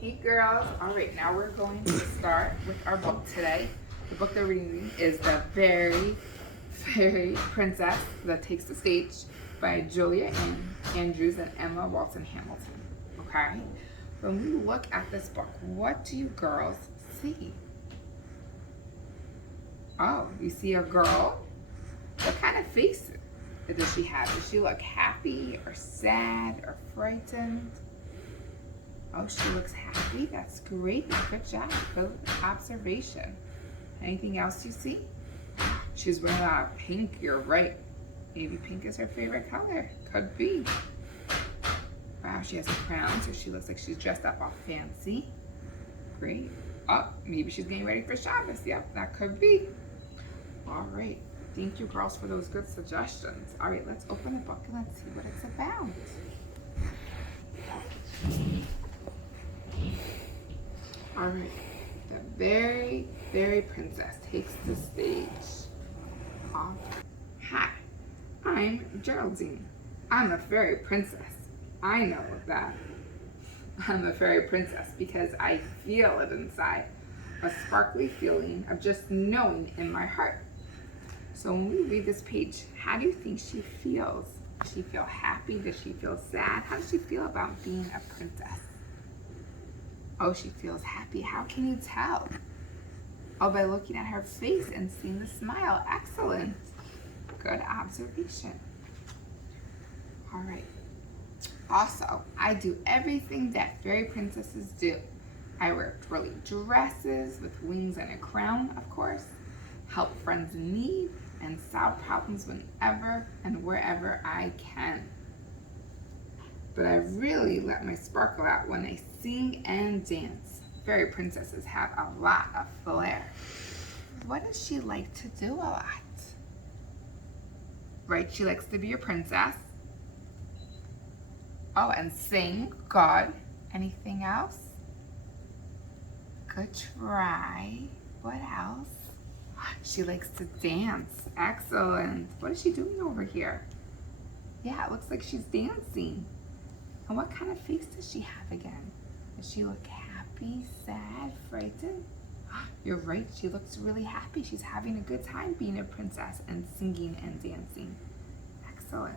Hey girls, all right, now we're going to start with our book today. The book that we're reading is The Very Fairy Princess That Takes the Stage by Julia Andrews and Emma Walton Hamilton. Okay, when we look at this book, what do you girls see? Oh, you see a girl? What kind of face does she have? Does she look happy or sad or frightened? Oh, she looks happy. That's great. Good job. Good observation. Anything else you see? She's wearing a lot of pink. You're right. Maybe pink is her favorite color. Could be. Wow, she has a crown, so she looks like she's dressed up all fancy. Great. Oh, maybe she's getting ready for Shabbos. Yep, that could be. All right. Thank you, girls, for those good suggestions. All right, let's open the book and let's see what it's about. All right, the very, very princess takes the stage. Hi, I'm Geraldine. I'm a fairy princess. I know that. I'm a fairy princess because I feel it inside. A sparkly feeling of just knowing in my heart. So when we read this page, how do you think she feels? Does she feel happy? Does she feel sad? How does she feel about being a princess? Oh, she feels happy. How can you tell? Oh, by looking at her face and seeing the smile. Excellent. Good observation. All right. Also, I do everything that fairy princesses do. I wear frilly dresses with wings and a crown, of course, help friends in need, and solve problems whenever and wherever I can. But I really let my sparkle out when I sing and dance. Fairy princesses have a lot of flair. What does she like to do a lot? Right, she likes to be a princess. Oh, and sing. Good. Anything else? Good try. What else? She likes to dance. Excellent. What is she doing over here? Yeah, it looks like she's dancing. And what kind of face does she have again? Does she look happy, sad, frightened? You're right, she looks really happy. She's having a good time being a princess and singing and dancing. Excellent.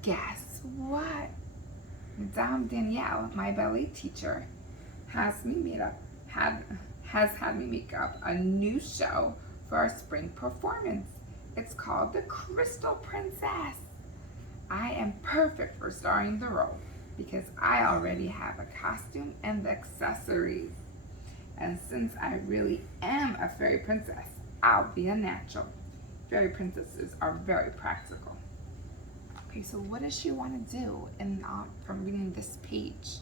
Guess what? Madame Danielle, my ballet teacher, has had me make up a new show for our spring performance. It's called The Crystal Princess. I am perfect for starring the role because I already have a costume and the accessories. And since I really am a fairy princess, I'll be a natural. Fairy princesses are very practical. Okay, so what does she want to do from reading this page?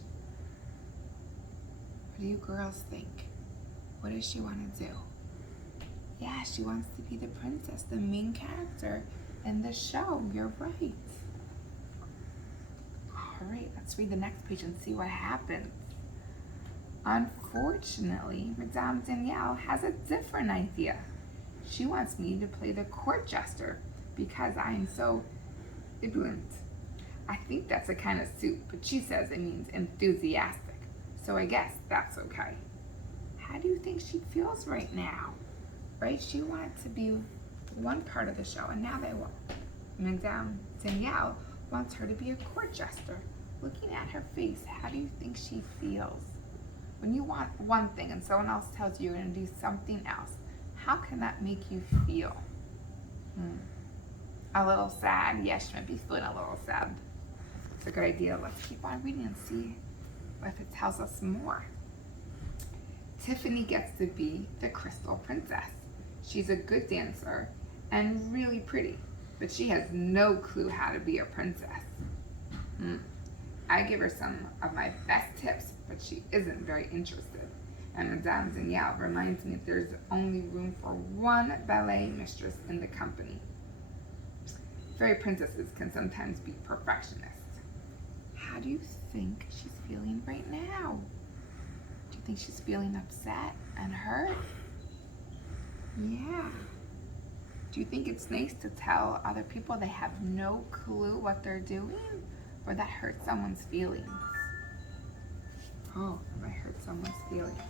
What do you girls think? What does she want to do? Yeah, she wants to be the princess, the main character in the show. You're right. All right, let's read the next page and see what happens. Unfortunately, Madame Danielle has a different idea. She wants me to play the court jester because I'm so ebullient. I think that's a kind of soup, but she says it means enthusiastic. So I guess that's okay. How do you think she feels right now? Right? She wanted to be one part of the show, and now they want. Madame Danielle wants her to be a court jester. Looking at her face, how do you think she feels? When you want one thing and someone else tells you you're going to do something else, how can that make you feel? A little sad? Yes, she might be feeling a little sad. It's a good idea. Let's keep on reading and see if it tells us more. Tiffany gets to be the Crystal Princess. She's a good dancer and really pretty, but she has no clue how to be a princess. I give her some of my best tips, but she isn't very interested. And Madame Danielle reminds me that there's only room for one ballet mistress in the company. Fairy princesses can sometimes be perfectionists. How do you think she's feeling right now? Do you think she's feeling upset and hurt? Yeah. Do you think it's nice to tell other people they have no clue what they're doing? or that hurt someone's feelings. Oh, that might hurt someone's feelings.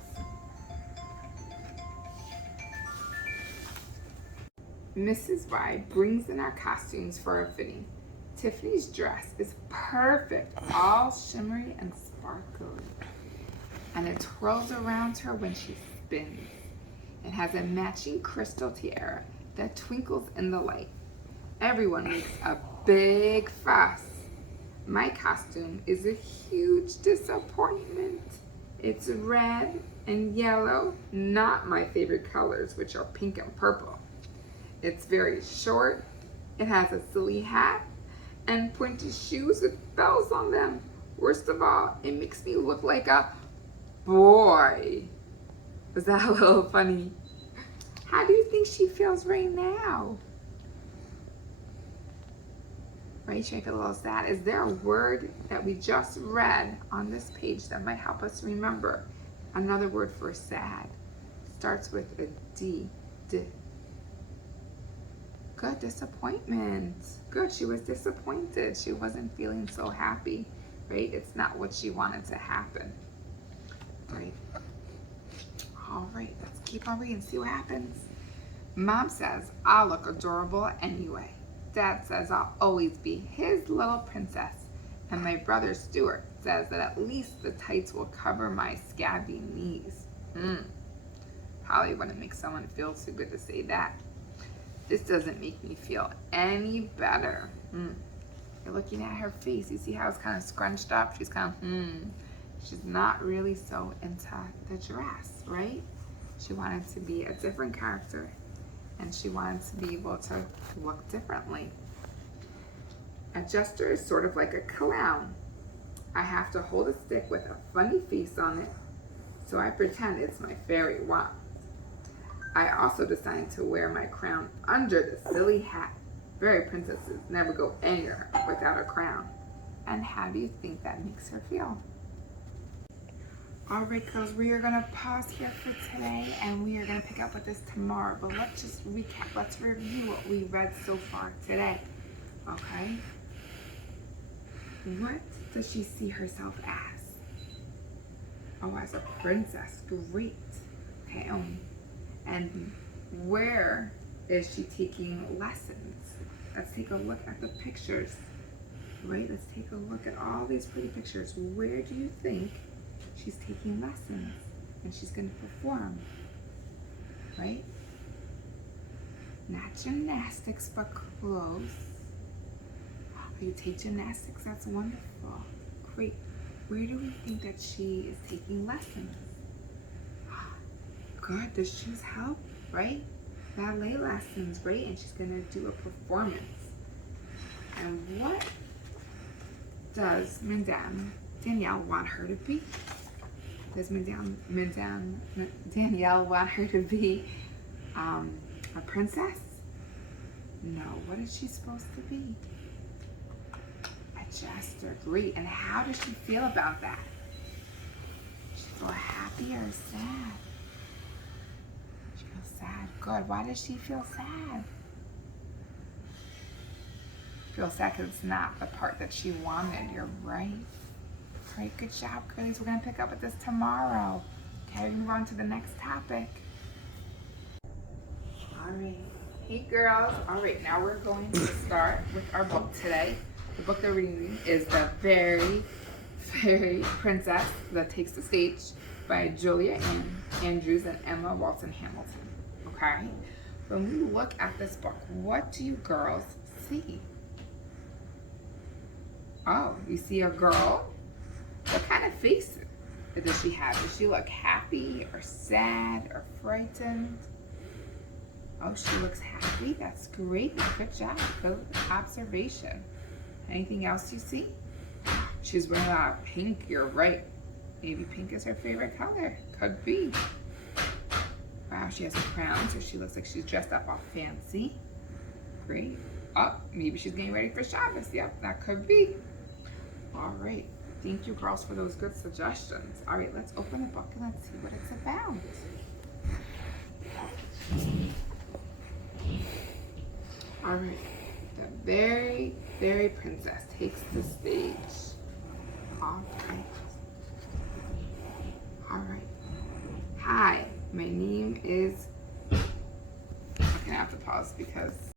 Mrs. Y brings in our costumes for a fitting. Tiffany's dress is perfect, all shimmery and sparkly. And it twirls around her when she spins. It has a matching crystal tiara that twinkles in the light. Everyone makes a big fuss. My costume is a huge disappointment. It's red and yellow, not my favorite colors, which are pink and purple. It's very short. It has a silly hat and pointy shoes with bells on them. Worst of all, it makes me look like a boy. Was that a little funny? How do you think she feels right now? Right, she might feel a little sad. Is there a word that we just read on this page that might help us remember? Another word for sad. Starts with a D. Good, disappointment. Good, she was disappointed. She wasn't feeling so happy, right? It's not what she wanted to happen, right? All right, let's keep on reading, see what happens. Mom says, I'll look adorable anyway. Dad says I'll always be his little princess. And my brother Stuart says that at least the tights will cover my scabby knees. Probably wouldn't make someone feel too good to say that. This doesn't make me feel any better. You're looking at her face. You see how it's kind of scrunched up? She's kind of, she's not really so into the dress, right? She wanted to be a different character, and she wanted to be able to look differently. A jester is sort of like a clown. I have to hold a stick with a funny face on it, so I pretend it's my fairy wand. I also decided to wear my crown under the silly hat. Fairy princesses never go anywhere without a crown. And how do you think that makes her feel? All right, girls, we are gonna pause here for today, and we are gonna pick up with this tomorrow. But let's just recap, let's review what we read so far today, okay? What does she see herself as? Oh, as a princess, great. Okay, and where is she taking lessons? Let's take a look at the pictures, right? Let's take a look at all these pretty pictures. Where do you think she's taking lessons and she's going to perform, right? Not gymnastics, but close. Oh, you take gymnastics, that's wonderful. Great. Where do we think that she is taking lessons? Good, the shoes help, right? Ballet lessons, right? And she's gonna do a performance. And what does Madame Danielle want her to be? Does Madame Danielle want her to be a princess? No, what is she supposed to be? A jester, great. And how does she feel about that? She feel happy or sad? She feels sad. Good. Why does she feel sad? She feels sad because it's not the part that she wanted. You're right. Great, good job, girlies. We're going to pick up with this tomorrow. Okay, we move on to the next topic. All right. Hey, girls. All right, now we're going to start with our book today. The book that we're reading is The Very Princess That Takes the Stage by Julia Ann Andrews and Emma Walton Hamilton. Okay? When we look at this book, what do you girls see? Oh, you see a girl? What kind of face does she have? Does she look happy or sad or frightened? Oh, she looks happy. That's great. Good job. Good observation. Anything else you see? She's wearing a pink. You're right. Maybe pink is her favorite color. Could be. Wow, she has a crown, so she looks like she's dressed up all fancy. Great. Oh, maybe she's getting ready for Shabbos. Yep, that could be. All right. Thank you, girls, for those good suggestions. All right, let's open the book and let's see what it's about. All right. The Very Princess takes the stage. All right. All right. Hi, my name is. I'm gonna have to pause because